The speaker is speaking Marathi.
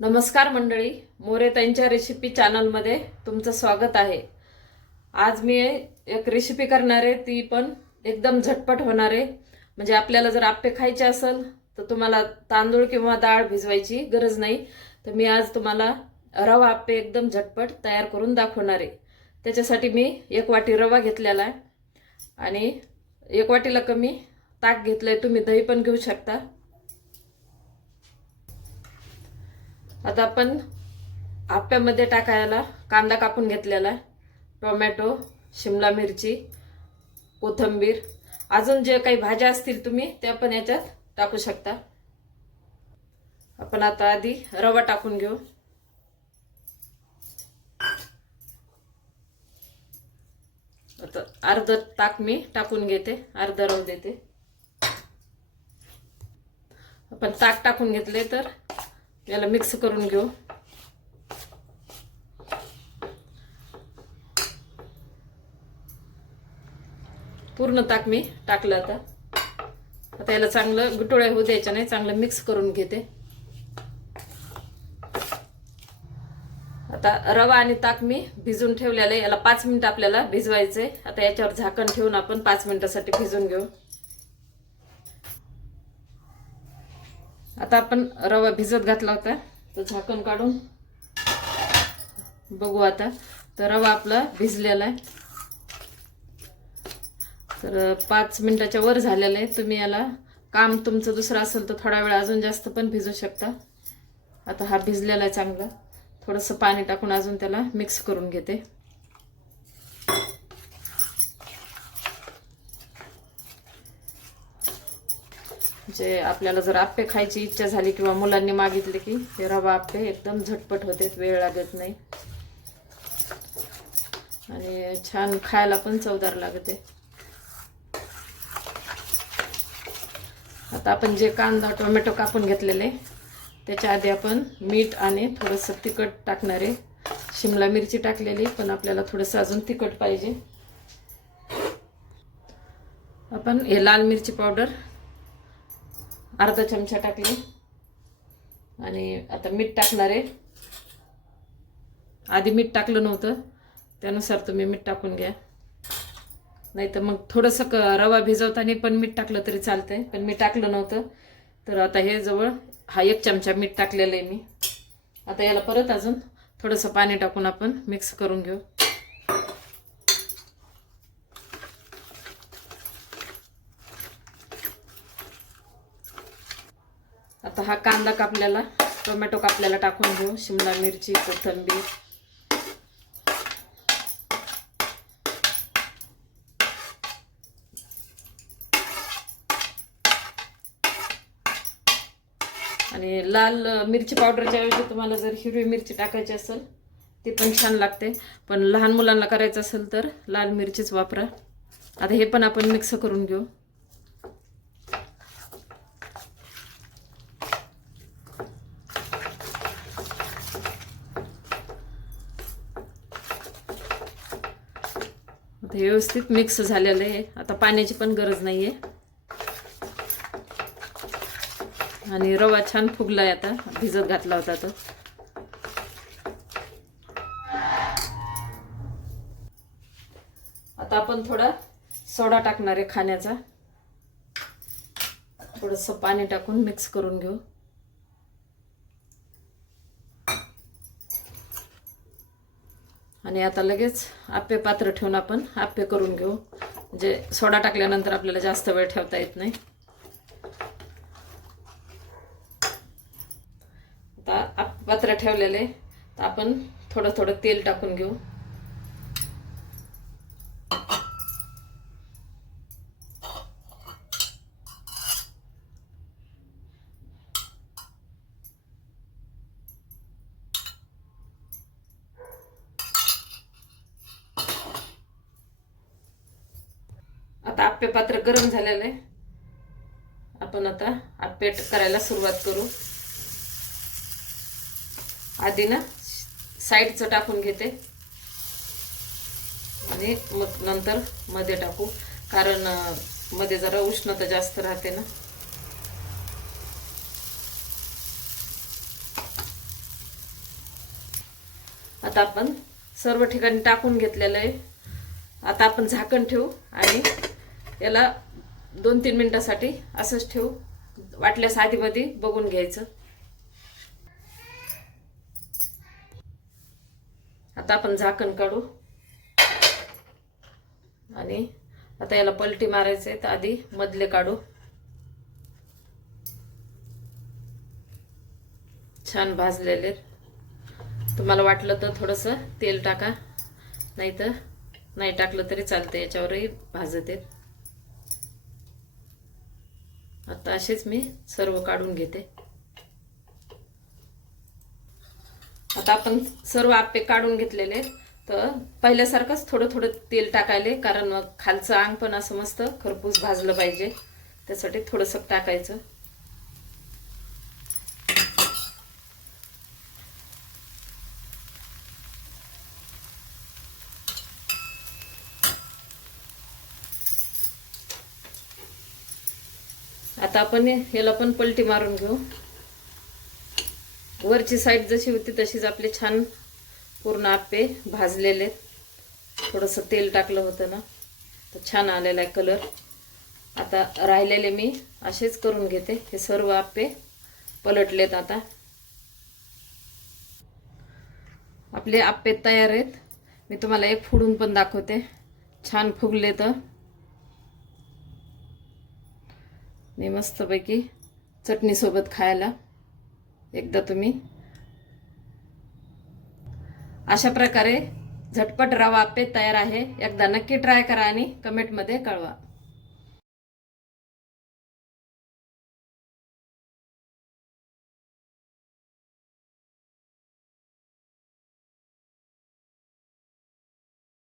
नमस्कार मंडळी, मोरे ताईंच्या रेसिपी चॅनलमध्ये तुमचं स्वागत आहे। आज मी एक रेसिपी करणार आहे, ती पण एकदम झटपट होणार आहे। म्हणजे आपल्याला जर आप्पे खायचे असेल तर तुम्हाला तांदूळ किंवा डाळ भिजवायची गरज नाही। तर मी आज तुम्हाला रवा आप्पे एकदम झटपट तयार करून दाखवणार आहे। त्याच्यासाठी मी 1 वाटी रवा घेतलेला आहे आणि 1 वाटीला कमी ताक घेतलंय। तुम्ही दही पण घेऊ शकता। आता आपण आप्यामध्ये टाकायला कांदा कापून घेतलेला आहे, टोमॅटो, शिमला मिरची, कोथिंबीर, अजून जे काही भाज्या असतील तुम्ही त्या पण याच्यात टाकू शकता। आपण आता आधी रवा टाकून घेऊ। आता अर्ध ताक मी टाकून घेते, अर्ध रवा देते। आपण ताक टाकून घेतले तर याला मिक्स करून घेऊ। पूर्ण ताक मी टाकलं। आता याला चांगलं गुटळ्या होऊ द्यायच्या नाही, चांगलं मिक्स करून घेते। आता रवा आणि ताक मी भिजून ठेवलेलं आहे, याला 5 मिनिट आपल्याला भिजवायचे। आता याच्यावर झाकण ठेवून आपण 5 मिनिटासाठी भिजून घेऊ। आता आपण रवा भिजत घातला होता, तर झाकण काढून बघू। आता तर रवा आपला भिजलेला आहे, तर 5 मिनिटाच्या वर झालेलं आहे। तुम्ही याला काम तुमचं दुसरं असेल तर थोडा वेळ अजून जास्त पण भिजू शकता। आता हा भिजलेला आहे चांगला, थोडंसं पाणी टाकून अजून त्याला मिक्स करून घेते। जे आपल्याला जर आप्पे खायची इच्छा झाली किंवा मुलांनी मागितले की हे रवा आप्पे एकदम झटपट होते, वेळ लागत नाही आणि छान खायला पण चवदार लागते। आता आपण जे कांदा टोमॅटो कापून घेतलेले त्याच्या आधी आपण मीठ आणि थोडंसं तिखट टाकणार आहे। शिमला मिरची टाकलेली, पण आपल्याला थोडंसं अजून तिखट पाहिजे। आपण हे लाल मिरची पावडर अर्धा चमचा टाकली आणि आता मीठ टाकणार आहे। आधी मीठ टाकलं नव्हतं, त्यानुसार तुम्ही मीठ टाकून घ्या, नाही तर मग थोडंसं रवा भिजवताना पण मीठ टाकलं तरी चालतंय, पण मी टाकलं नव्हतं। तर आता हे जवळ 1 चमचा मीठ टाकलेलं आहे मी। आता याला परत अजून थोडंसं पाणी टाकून आपण मिक्स करून घेऊ। आता हा कांदा कापलेला, टोमॅटो कापलेला टाकून घेऊ, शिमला मिरची, कोथिंबीर, आणि लाल मिरची पावडरच्या ऐवजी तुम्हाला जर हिरवी मिरची टाकायची असेल ती पण छान लागते, पण लहान मुलांना करायचं असेल तर लाल मिरचीच वापरा। आता हे पण आपण मिक्स करून घेऊ। आता हे व्यवस्थित मिक्स झालेलं आहे, आता पाण्याची पण गरज नाहीये आणि रवा छान फुगलाय। आता भिजत घातला होता तर आता आपण थोडा सोडा टाकणार आहे खाण्याचा, थोडंसं पाणी टाकून मिक्स करून घेऊ। आणि आता लगेच आप्पे पात्र ठेवून आपण आप्पे करून घेऊ, म्हणजे सोडा टाकल्यानंतर आपल्याला जास्त वेळ ठेवता येत नाही। आता पात्र ठेवलेले, तर आपण थोडं थोडं तेल टाकून घेऊ। आता आप्पे पात्र गरम झालेलं आहे, आपण आता आप्पे करायला सुरुवात करू। आधी ना साईडचं टाकून घेते आणि मग नंतर मध्ये टाकू, कारण मध्ये जरा उष्णता जास्त राहते ना। आता आपण सर्व ठिकाणी टाकून घेतलेलं आहे. आता आपण झाकण ठेवू आणि याला 2-3 मिनिटासाठी असंच ठेवू. वाटल्यास आधीमध्ये बघून घ्यायचं. आता आपण झाकण काढू आणि आता याला पलटी मारायचे. तर आधी मधले काढू. छान भाजलेले. तुम्हाला वाटलं तर थोडंसं तेल टाका, नाही तर नाही टाकलं तरी चालतं, याच्यावरही भाजते. आता असेच मी सर्व काढून घेते. आता आपण सर्व आप्पे काढून घेतलेले. तर पहिल्यासारखंच थोडं थोडं तेल टाकायले, कारण मग खालचं अंग पण असं मस्त खरपूस भाजलं पाहिजे, त्यासाठी थोडंसं टाकायचं. आता आपण याला पण पलटी मारून घेऊ. वरची साईड जशी होती तशीच आपले छान पूर्ण आप्पे भाजलेले. थोडंसं तेल टाकलं होतं ना, तर छान आलेला आहे कलर. आता राहिलेले मी असेच करून घेते. हे सर्व आप्पे पलटलेत. आता आपले आप्पे तयार आहेत. मी तुम्हाला एक फोडून पण दाखवते. छान फुगले तर मी मस्तपैकी चटणीसोबत खायला. एकदा तुम्ही अशा प्रकारे झटपट रवा आप्पे तयार आहे. एकदा नक्की ट्राय करा आणि कमेंटमध्ये कळवा.